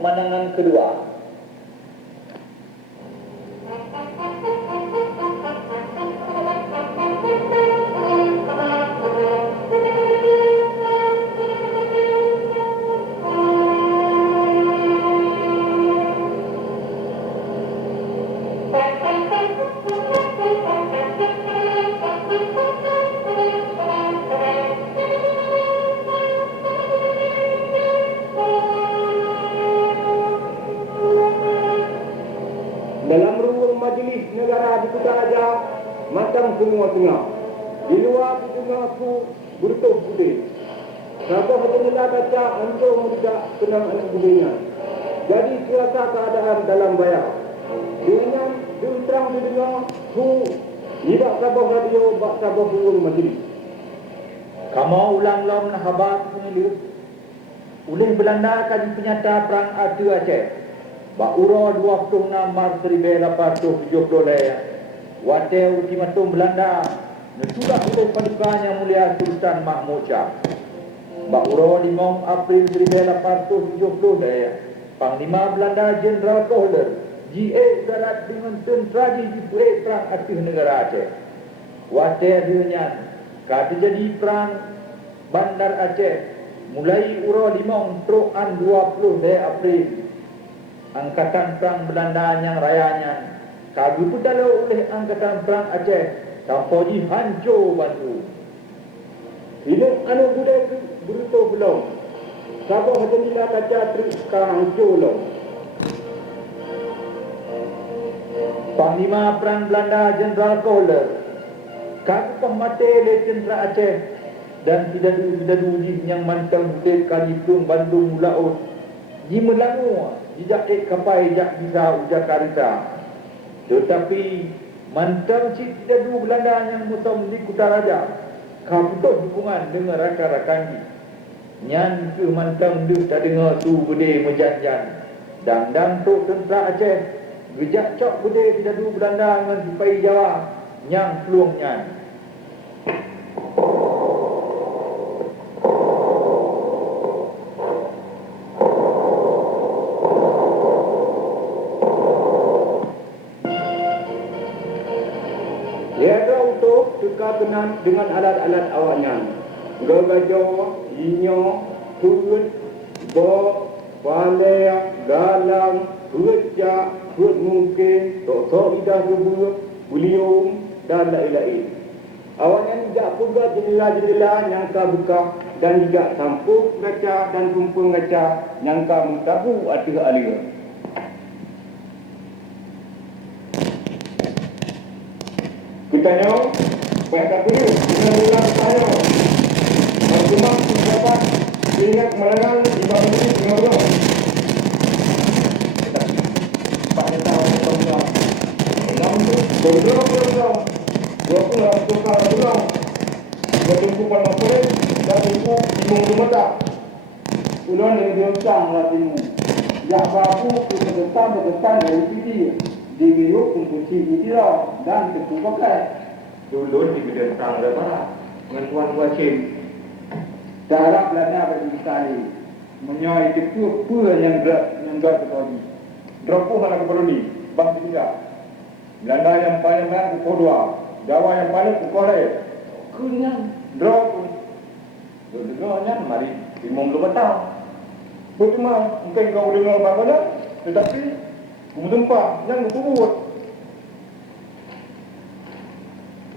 kemenangan kedua. Dalam ruang majlis negara di Kutaraja, macam semua tengah. Di luar di tengahku bertuh putih. Sabah jendela kaca hancur mendedak tenang anak budinya. Jadi siasa keadaan dalam bayar. Dengan terang di tengah ku tidak sabah radio, bak sabah ruang majlis. Kamu ulang-ulang habat pemilu. Oleh Belanda kali penyata perang Adu Aceh. Baura 26 Maret 1870 Wate ultimatum Belanda Nesudah oleh Paduka Yang Mulia Sultan Mahmud Shah. Baura 5 April 1870 Panglima Belanda Jenderal Kohler GA Darat dengan tentera di perang aktif negara Aceh. Wate adanya kata jadi perang Bandar Aceh mulai ura 5 teruan 20 April. Angkatan Perang Belanda yang rayanya kagum pedalo oleh Angkatan Perang Aceh tanpa dihancur bantu. Ini anu budaya berutuh belum. Sabah jendela kaca terus hancur belum. Panglima Perang Belanda Jenderal Kohler kagum pemate oleh tentera Aceh dan tidak yang mantang budaya kali Pelung Bandung Laut di Melangu tidak kapai jak bisa ujar karita. Tetapi mantang si tidak dua Belanda yang mutam di Kutaraja kabutuh dukungan dengan rakan-rakan nyan ke mantang dia tak dengar tu bude mejanjan dan tu tentera Aceh gejak cok bude tidak dua Belanda dengan sipai Jawa nyang peluang nyan. Kenan dengan alat-alat awaknya. Gagajah, inyo, turut, bok, palea, galang, kerja, kerut mungkin, tok-tok idah gebur, bulium, dan lain-lain. Awaknya tidak pula jendela-jendela nyangka buka dan juga sampuk gaca dan kumpul gaca nyangka mutabu atih alia. Kita nyawa banyak tak perlu dengan ulang saya. Bagaimana dapat ingat melangan di bawah ini dengan ulang. Pak Neta orang-orang. Namun itu, beberapa-beberapa. Dua pun harus tukar ulang. Bertumpu pada kulit dan tumpu timung gemata. Ulang yang diuncang lah timung. Jak babu bergetan dari sini. Digiyuk untuk sini tidak dan tentu pakai. Dulu di bidang perang lebaran dengan Tuan Wacim darab Belanda bagi sekali menyoi itu pula yang gerak tadi dropu mana koloni bang tiga Belanda yang paling banyak pukul 2 Jawa yang paling pukul lain kenyang dropu dua-duanya mari 50 batang cuma mungkin kau dengar apa-apa tetapi tempat yang kubur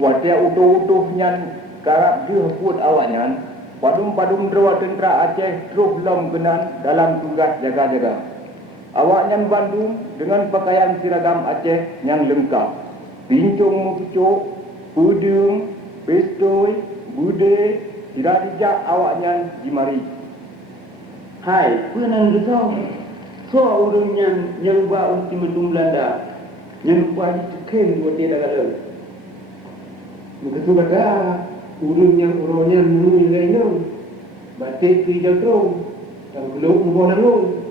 Watia utuh-utuh nyan karap dia put awaknya padum-padum dewa tentera Aceh terus belum kenan dalam tugas jaga-jaga. Awaknya Bandung dengan pakaian seragam Aceh yang lengkap. Pincung mukucuk, pudung, pistol, bude, tidak dijak awaknya di mari. Hai, penan besar. So orang yang buat ultimatum Belanda yang buat dicekin buat dia dah begitu kata urunnya menilainya batik tidak terung dan belum mengonang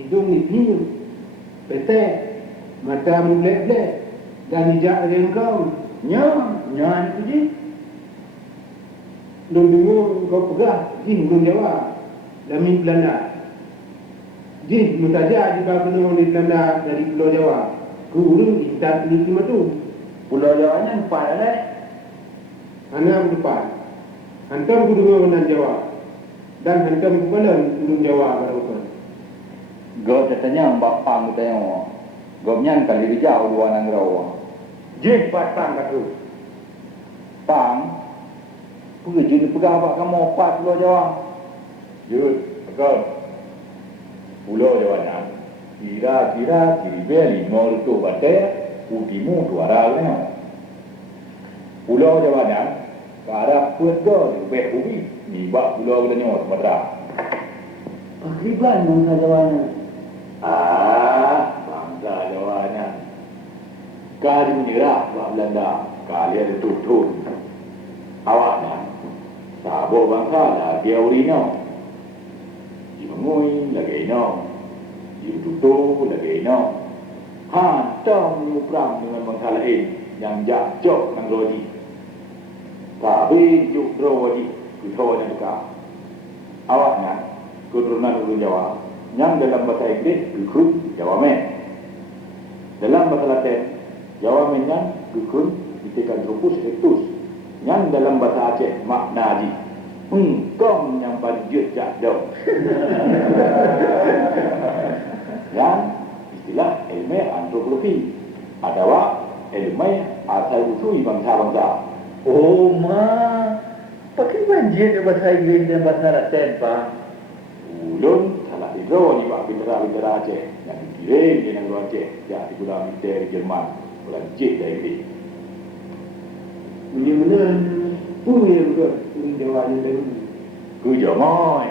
hidung ni biru petek mata mulai dan hijak dengan kau nyan puji dong dengar kau pegah jin belum jawab Lamin Belanda Ji, mutaja di bawah di Belanda dari Pulau Jawa. Guru kita teliti matu. Pulau Jawa nya empat ada. Anak depan. Hantam guru mengenal Jawa. Dan hantam kepala guru Jawa barukan. Gau tetanya mbak pang tanya. Gau nyan kali dijauh dua nang rawa. Ji, patang katu. Pang. Pujun pegang apa kamu empat Pulau Jawa. Jut, pegang. Pulau Jawa nya. Kira-kira kiri lima tu batai, utimu tu arahnya. Pulau Jawa nya. Karena pulau di bawah bumi, di bawah pulau kita nyawa Sumatera. Pakriban bangsa Jawanya. Bangsa Jawanya. Kali menyerah Pak Belanda, kali ada tutun. Awaknya, sabo bangsa lah dia urino. Jimangui lagi no, jimututu lagi no. Hantam perang dengan bangsa lain yang jatuh nang rodi. Tapi juk rodi kutuan yang awaknya keturunan ulun Jawa yang dalam bahasa Inggris Gukun Jawa Men. Dalam bahasa Latin Jawa Men yang Gukun Pithecanthropus erectus. Yang dalam bahasa Aceh makna haji engkong yang banjir jadau. Yang istilah ilmu antropologi adalah ilmu asal usul bangsa-bangsa. Oh, pakriban dia di bahasa Inggeris dan bahasa Latin, Pak. Ulun salah hidro ni Pak bintara-bintara Aceh yang dikirim di negara Aceh yang digunakan militer Jerman bulan Cik dari Inggris. Mana yang ke guru Jawa ni dulu. Ku jamai.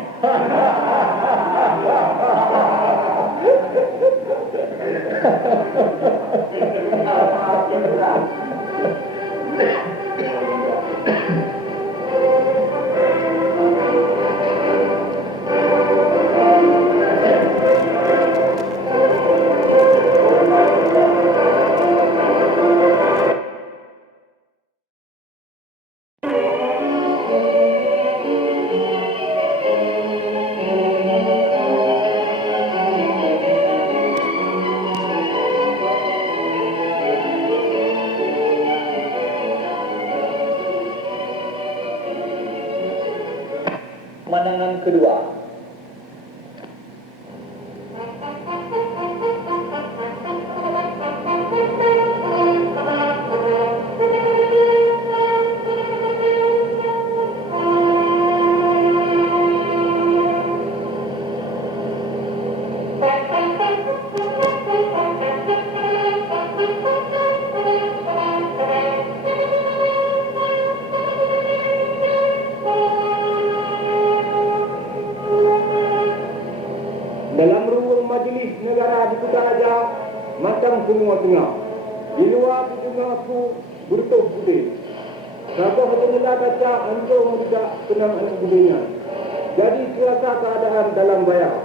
Pemandangan kedua. Dalam ruang majlis negara di Kutaraja, macam semua tengah. Di luar tengah aku bertuh putih. Sabah jendela kaca hancur tidak kenal anak budenya. Jadi siasa keadaan dalam bayar.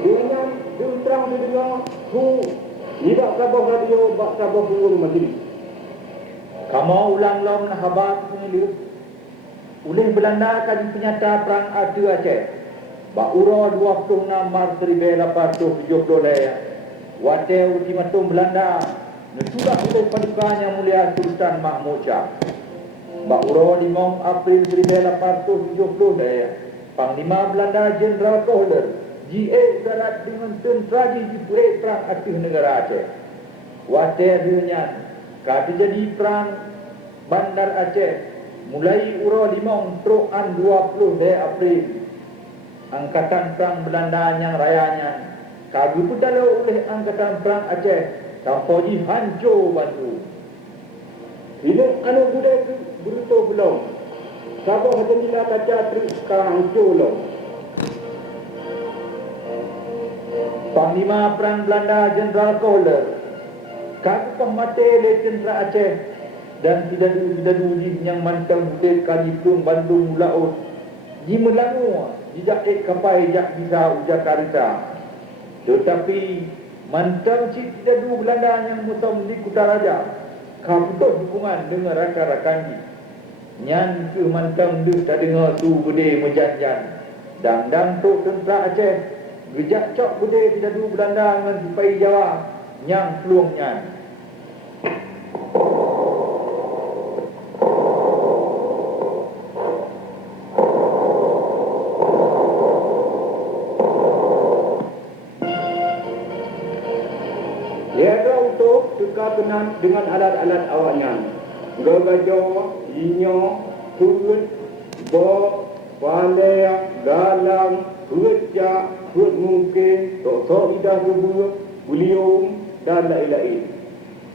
Dengan terang didengar, ku tidak sabah radio, bak sabah ruang majlis. Kamu ulang lom nak habar pemilu. Oleh Belanda akan penyata perang Adu Aceh. Baura 26 Maret 1870 Wate ultimatum Belanda Nesudah oleh Paduka Yang Mulia Sultan Mahmud Shah. Baura 5 April 1870 Panglima Belanda Jenderal Kohler GA darat dengan tentera di perang Adu Negara Aceh. Wate adanya terjadi perang Bandar Aceh mulai Ura 5 Troan 20 April. Angkatan Perang Belanda yang rayanya kagu pedalo oleh Angkatan Perang Aceh sampai di hancur bantu. Bila anak muda itu berutuh belum. Sabah jendela kaca terus sekarang hancur belum. Panglima Perang Belanda Jenderal Kohler kagu pemate le tentera Aceh dan tidak yang mantang butir kali Plung Bandung Laut di Melangu tidak kapai jak bisa ujar karita. Tetapi mantang si tidak dua Belanda yang mutam di Kutaraja kabutuh dukungan dengan rakan-rakan di nyan ke mantang dia tak dengar tu berde mejanjan dang tu tentera Aceh Gejak cok bude tidak dulu Belanda dengan sipai Jawa yang peluangnya. Tiada untuk terkaitan dengan alat-alat awaknya. Gagajah, inyo, kurut, bok, palea, galang, kerja, kerut mungkin, tok lidah rebut, bulium dan lain-lain.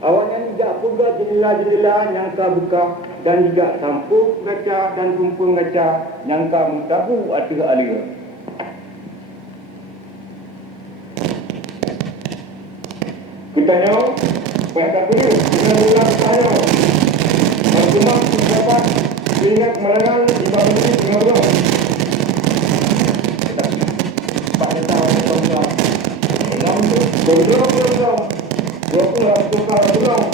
Awaknya tidak pula jendela-jendela nyangka buka dan juga sampuk kaca dan kumpul kaca nyangka mutabu atau alir. Kita nyaw, pihak dulu dengan ulang saya. Berjumpa dapat ingat melengang di bawah ini dengan ulang. Pada tahun yang lalu, beberapa dua puluh tukar ulang,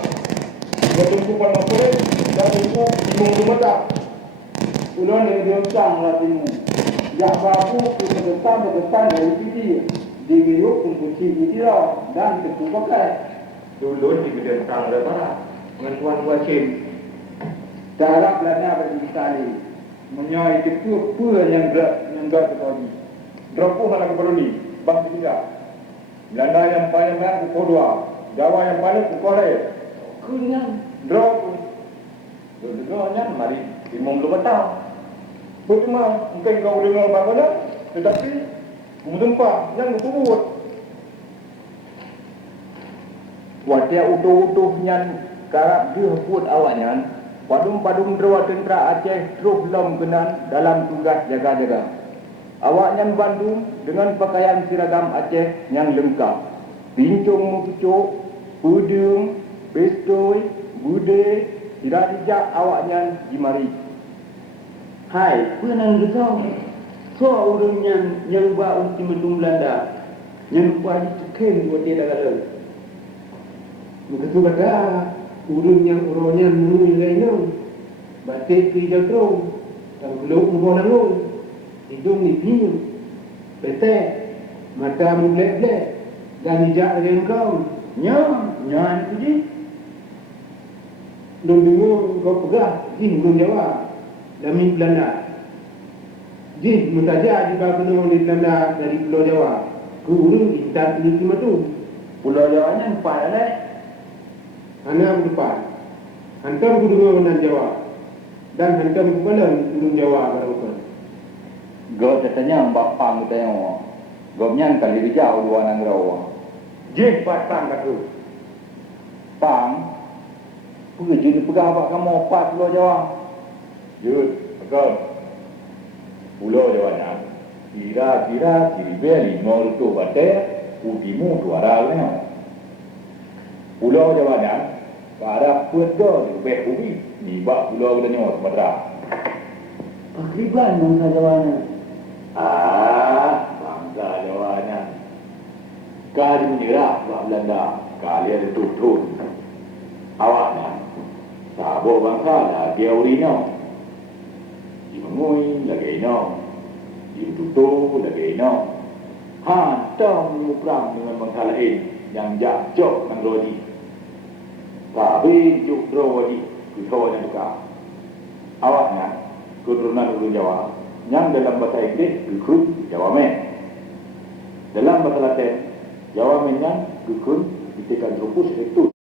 bertumpu pada kulit dan tumpu di mata. Ulang yang diusang latimu. Ya babu kedepan dari sini. Digiyuk kunci itu dan ketupat Dulu di Medan Perang Lebaran dengan Tuan Wajib. darab lana bagi sekali menyoi itu pura yang gerak tadi. Dropu hala keberuni, bang tiga. Belanda yang paling banyak pukul 2, Jawa yang paling pukul 2. Kunyan Dropu. Dua-duanya mari imam lu petang. Bagaimana? Mungkin kau dengar bagaimana, tetapi mentempa yang kubur. Wadia utuh-utuhnya karap dia buat awaknya. Padum-padum drawa tentera Aceh terus belum kenan dalam tugas jaga-jaga. Awaknya Bandung dengan pakaian seragam Aceh yang lengkap. Pincung mukucuk, pudung, pistol, bude, tidak dijak awaknya jimari. hai penang gesau so urang yang ba ultimatum Belanda yang ba ditekan buat dia dalam begitu kata urang yang uronya nunu lainnya batik kerja kau dan belum mengonang hidung ni bingung betek mata mulek-lek dan hijak dengan kau nyan puji dan bingung kau pegah di urang Jawa Dami Belanda. Jadi, mutaja di bawah penuh di Belanda dari Pulau Jawa. Ke urung di Intan Pulau Timatu. Pulau Jawa ni empat lah. Anak depan. Hantam ke dua orang Jawa. Dan hantam ke malam urung Jawa pada bukan. Gau katanya bapa kita yang gau nyan kali dijauh dua nang rawa. Jih patang katu. Pang, pergi jadi pegah abak kamu empat Pulau Jawa. Jut, betul. Pulau Jawa nak. Kira-kira kiri-beli mau tu batek, utimu tu aralnya. Pulau Jawa nak. Para pulau di bawah bumi, ni bak pulau kita nyawa Sumatera. Pakriban bangsa Jawana. Bangsa Jawa nak. Kali menyerah bak Belanda, kali ada tutun. Awak nak. Sabo bangsa lah dia urino. Mengui lagi no, tutu lagi no. Tahu perang dengan bangsa lain yang jatuh dengan rodi. Tapi juk rodi kita yang buka. Awaknya keturunan urang Jawa yang dalam bahasa Inggeris dukun Jawa Men. Dalam bahasa Latin Jawa Men yang dukun ditekan rupus itu.